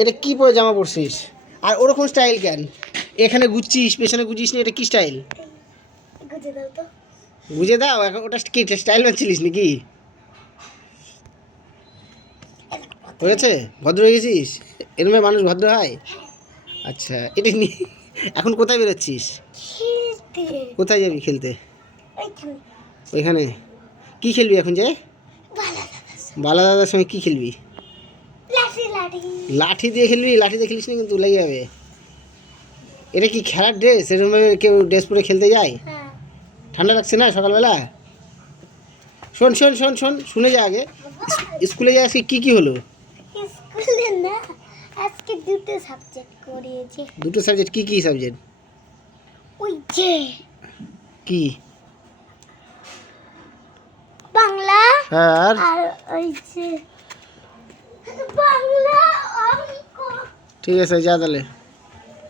এটা কি পরে জামা পরছিস? আর ওরকম স্টাইল কেন? এখানে গুচ্ছিস, পেছনে গুছিস না, এটা কি স্টাইল? গুজে দাও তো। বুঝে দাও, এখন ওটা কি স্টাইল মারছিলিস নাকি? হয়েছে? ভদ্র হয়ে গেছিস? এরমে মানুষ ভদ্র হয়? আচ্ছা, এটা নিয়ে এখন কোথায় বেরোচ্ছিস? খেলতে। কোথায় যাবি খেলতে? ওইখানে। ওইখানে কি খেলবি এখন যে? বালা বালা দাদার সঙ্গে কি খেলবি? লাঠি লাঠি। লাঠি দিয়ে খেলবি? লাঠি দিয়ে খেলিস না কিন্তু, লেগে যাবে। এটা কি খেলার ড্রেস? এরকম কেউ ড্রেস পরে খেলতে যায়? হ্যাঁ। ঠান্ডা লাগছে না সকালবেলা? শোন শোন শোন শোন, শুনে যা আগে। স্কুলে যা, আজকে কী কী হলো? স্কুলে না, আজকে দুটো সাবজেক্ট করিয়েছে। দুটো সাবজেক্ট? কী কী সাবজেক্ট? ওই যে কি? বাংলা হ্যাঁ, আর আর ওই যে বাংলা অঙ্ক। ঠিক আছে, যা তাহলে।